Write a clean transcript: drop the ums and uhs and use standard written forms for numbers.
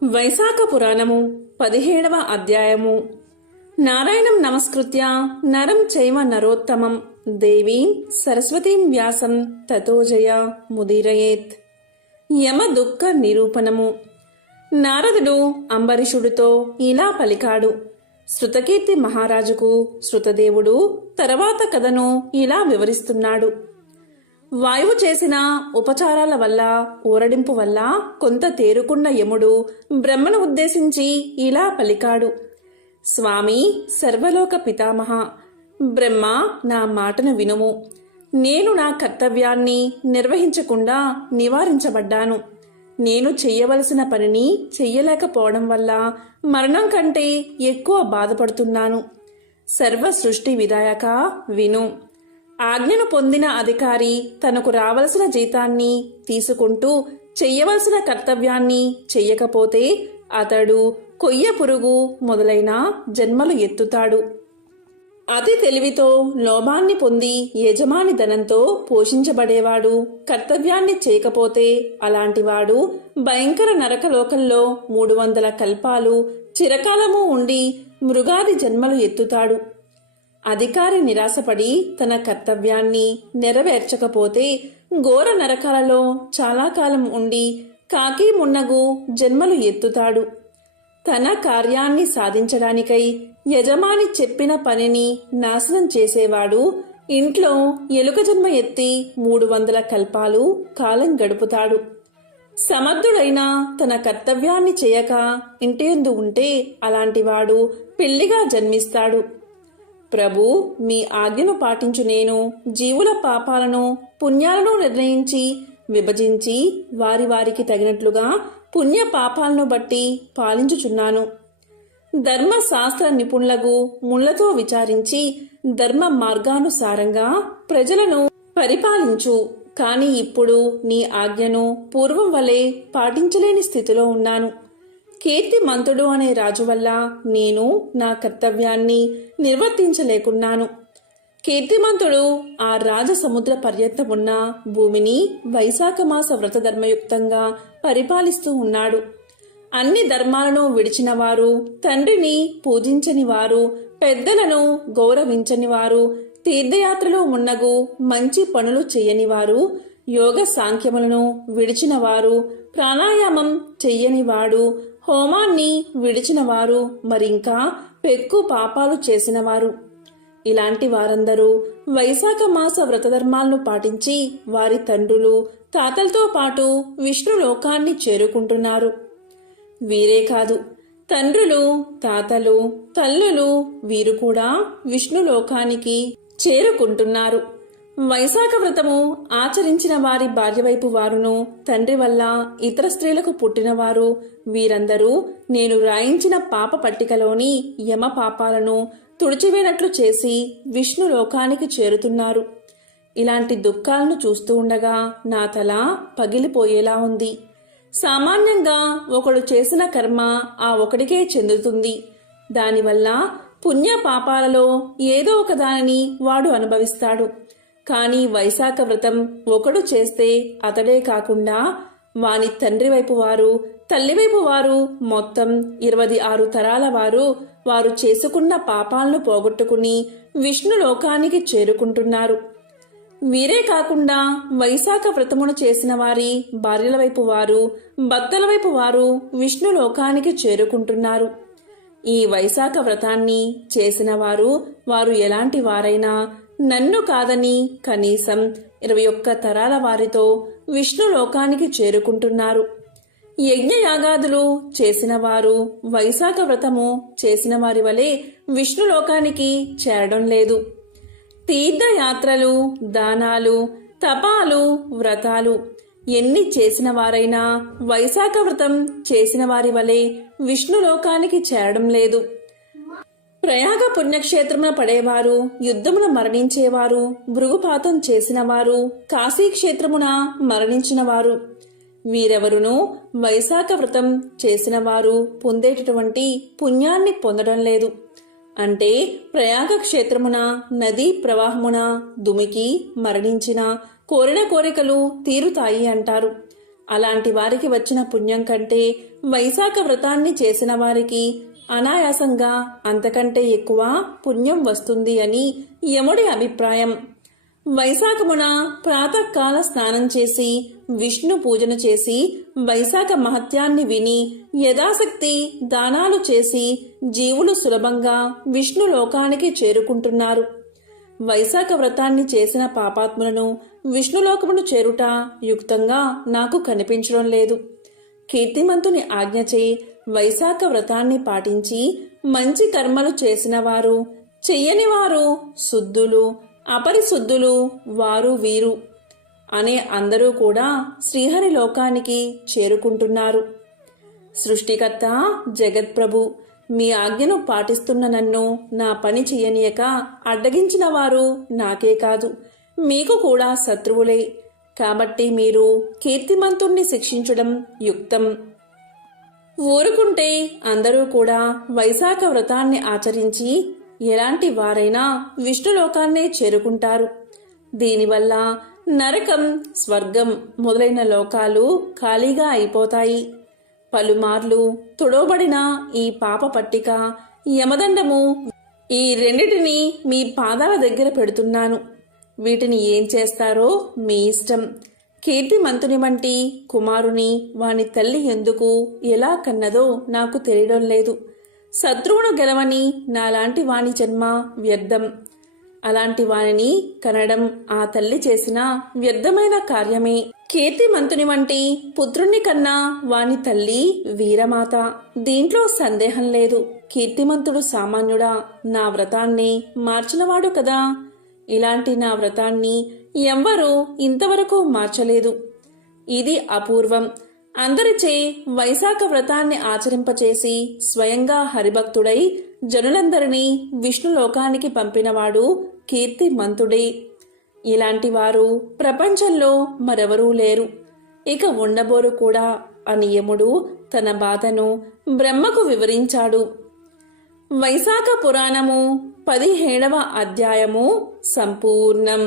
వైశాఖ పురాణము 17వ అధ్యాయము. నారాయణం నమస్కృత్య నరం చైవ నరోత్తమం దేవీం సరస్వతీం వ్యాసం తతో జయ ముదీరయేత్. యమ దుఃఖ నిరూపణము. నారదుడు అంబరీషుడితో ఇలా పలికాడు. శృతకీర్తి మహారాజుకు శృతదేవుడు తర్వాత కథను ఇలా వివరిస్తున్నాడు. వాయువు చేసిన ఉపచారాల వల్ల ఊరడింపు వల్ల కొంత తేరుకున్న యముడు బ్రహ్మను ఉద్దేశించి ఇలా పలికాడు. స్వామి సర్వలోక పితామహ, బ్రహ్మ నా మాటను వినుము. నేను నా కర్తవ్యాన్ని నిర్వహించకుండా నివారించబడ్డాను. నేను చెయ్యవలసిన పనిని చెయ్యలేకపోవడం వల్ల మరణం కంటే ఎక్కువ బాధపడుతున్నాను. సర్వ సృష్టి విధాయక విను. ఆజ్ఞను పొందిన అధికారి తనకు రావలసిన జీతాన్ని తీసుకుంటూ చెయ్యవలసిన కర్తవ్యాన్ని చెయ్యకపోతే అతడు కొయ్య పురుగు మొదలైన జన్మలు ఎత్తుతాడు. అతి తెలివితో లోభాన్ని పొంది యజమాని ధనంతో పోషించబడేవాడు కర్తవ్యాన్ని చేయకపోతే అలాంటివాడు భయంకర నరకలోకంలో 300 కల్పాలు చిరకాలము ఉండి మృగాది జన్మలు ఎత్తుతాడు. అధికారి నిరాశపడి తన కర్తవ్యాన్ని నెరవేర్చకపోతే ఘోర నరకాలలో చాలా కాలం ఉండి కాకి మున్నగు జన్మలు ఎత్తుతాడు. తన కార్యాన్ని సాధించడానికై యజమాని చెప్పిన పనిని నాశనం చేసేవాడు ఇంట్లో ఎలుక జన్మ ఎత్తి 300 కల్పాలు కాలం గడుపుతాడు. సమర్థుడైన తన కర్తవ్యాన్ని చేయక ఇంటియందు ఉంటే అలాంటివాడు పిల్లిగా జన్మిస్తాడు. ప్రభు, మీ ఆజ్ఞను పాటించు నేను జీవుల పాపాలను పుణ్యాలను నిర్ణయించి విభజించి వారి వారికి తగినట్లుగా పుణ్య పాపాలను బట్టి పాలించుచున్నాను. ధర్మశాస్త్ర నిపుణులకు ముళ్లతో విచారించి ధర్మ మార్గానుసారంగా ప్రజలను పరిపాలించు. కాని ఇప్పుడు నీ ఆజ్ఞను పూర్వం వలె పాటించలేని స్థితిలో ఉన్నాను. కీర్తిమంతుడు అనే రాజు వల్ల నేను నా కర్తవ్యాన్ని నిర్వర్తించలేకున్నాను. కీర్తిమంతుడు ఆ రాజసముద్ర పర్యంతమున్న భూమిని వైశాఖ మాస వ్రతధర్మయుక్తంగా పరిపాలిస్తూ ఉన్నాడు. అన్ని ధర్మాలను విడిచిన వారు, తండ్రిని పూజించని వారు, పెద్దలను గౌరవించని వారు, తీర్థయాత్రలు మున్నగు మంచి పనులు చేయని వారు, యోగ సాంఖ్యములను విడిచిన వారు, ప్రాణాయామం చెయ్యనివాడు, హోమాన్ని విడిచినవారు, మరింకా పెక్కు పాపాలు చేసినవారు, ఇలాంటి వారందరూ వైశాఖ మాస వ్రతధర్మాలను పాటించి వారి తండ్రులు తాతలతో పాటు విష్ణు లోకాన్ని చేరుకుంటున్నారు. వీరే కాదు, తండ్రులు తాతలు తల్లులు వీరు కూడా విష్ణు లోకానికి చేరుకుంటున్నారు. వైశాఖ వ్రతము ఆచరించిన వారి భార్యవైపు వారును, తండ్రి వల్ల ఇతర స్త్రీలకు పుట్టినవారు వీరందరూ నేను రాయించిన పాప పట్టికలోని యమ పాపాలను తుడిచివేనట్లు చేసి విష్ణు లోకానికి చేరుతున్నారు. ఇలాంటి దుఃఖాలను చూస్తూ ఉండగా నా తల పగిలిపోయేలా ఉంది. సామాన్యంగా ఒకడు చేసిన కర్మ ఆ ఒకడికే చెందుతుంది. దానివల్ల పుణ్య పాపాలలో ఏదో ఒక దానిని వాడు అనుభవిస్తాడు. కాని వైశాఖ వ్రతం ఒకడు చేస్తే అతడే కాకుండా వాని తండ్రి వైపు వారు, తల్లివైపు వారు, మొత్తం 26 తరాల వారు వారు చేసుకున్న పాపాలను పోగొట్టుకుని విష్ణు లోకానికి చేరుకుంటున్నారు. వీరే కాకుండా వైశాఖ వ్రతమును చేసిన వారి భార్యల వైపు వారు, భర్తల వైపు వారు విష్ణు లోకానికి చేరుకుంటున్నారు. ఈ వైశాఖ వ్రతాన్ని చేసిన వారు ఎలాంటి వారైనా నన్ను కాదని కనీసం 21 తరాల వారితో విష్ణు లోకానికి చేరుకుంటున్నారు. యజ్ఞయాగాదులు చేసిన వారు వైశాఖ వ్రతము చేసిన వారి వలె విష్ణు లోకానికి చేరడం లేదు. తీర్థయాత్రలు, దానాలు, తపాలు, వ్రతాలు ఎన్ని చేసిన వారైనా వైశాఖ వ్రతం చేసిన వారి వలె విష్ణు లోకానికి చేరడం లేదు. ప్రయాగ పుణ్యక్షేత్రమున పడేవారు, యుద్ధమున మరణించేవారు, భృగుపాతం చేసినవారు, కాశీక్షేత్రమున మరణించినవారు వీరెవరునూ వైశాఖ వ్రతం చేసిన వారు పొందేటటువంటి పుణ్యాన్ని పొందడం లేదు. అంటే ప్రయాగ క్షేత్రమున నదీ ప్రవాహమున దుమికి మరణించిన కోరిన కోరికలు తీరుతాయి అంటారు. అలాంటి వారికి వచ్చిన పుణ్యం కంటే వైశాఖ వ్రతాన్ని చేసిన వారికి అనాయాసంగా అంతకంటే ఎక్కువ పుణ్యం వస్తుంది అని యముడి అభిప్రాయం. వైశాఖమున ప్రాతకాల స్నానం చేసి విష్ణు పూజను చేసి వైశాఖ మహత్యాన్ని విని యథాశక్తి దానాలు చేసి జీవులు సులభంగా విష్ణు లోకానికి చేరుకుంటున్నారు. వైశాఖ వ్రతాన్ని చేసిన పాపాత్ములను విష్ణులోకమును చేరుట యుక్తంగా నాకు కనిపించడం లేదు. కీర్తిమంతుని ఆజ్ఞచే వైశాఖ వ్రతాన్ని పాటించి మంచి కర్మలు చేసిన వారు, చెయ్యని వారు, శుద్ధులు అపరిశుద్ధులు, వారు వీరు అనే అందరూ కూడా శ్రీహరి లోకానికి చేరుకుంటున్నారు. సృష్టికర్త జగత్ప్రభు, మీ ఆజ్ఞను పాటిస్తున్న నన్ను నా పని చెయ్యనీయక అడ్డగించిన వారు నాకే కాదు మీకు కూడా శత్రువులే. కాబట్టి మీరు కీర్తిమంతుణ్ణి శిక్షించడం యుక్తం. ఊరుకుంటే అందరూ కూడా వైశాఖ వ్రతాన్ని ఆచరించి ఎలాంటి వారైనా విష్ణులోకాన్నే చేరుకుంటారు. దీనివల్ల నరకం, స్వర్గం మొదలైన లోకాలు ఖాళీగా అయిపోతాయి. పలుమార్లు తుడవబడిన ఈ పాప పట్టిక, యమదండము, ఈ రెండిటిని మీ పాదాల దగ్గర పెడుతున్నాను. వీటిని ఏం చేస్తారో మీ ఇష్టం. కీర్తిమంతుని వంటి కుమారుని వాని తల్లి ఎందుకు ఎలా కన్నదో నాకు తెలియడం లేదు. శత్రువును గెలవని నాలాంటి వాని జన్మ వ్యర్థం. అలాంటి వానిని కనడం ఆ తల్లి చేసిన వ్యర్థమైన కార్యమే. కీర్తిమంతుని వంటి పుత్రుణ్ణి కన్నా వాని తల్లి వీరమాత. దీంట్లో సందేహం లేదు. కీర్తిమంతుడు సామాన్యుడా? నా వ్రతాన్ని మార్చినవాడు కదా. ఇలాంటి నా వ్రతాన్ని ఎవ్వరూ ఇంతవరకు మార్చలేదు. ఇది అపూర్వం. అందరిచే వైశాఖ వ్రతాన్ని ఆచరింపచేసి స్వయంగా హరిభక్తుడై జనులందరినీ విష్ణులోకానికి పంపినవాడు కీర్తిమంతుడే. ఇలాంటి వారు ప్రపంచంలో మరెవరూ లేరు, ఇక ఉండబోరు కూడా అని యముడు తన బాధను బ్రహ్మకు వివరించాడు. వైశాఖ పురాణము 17వ అధ్యాయము సంపూర్ణం.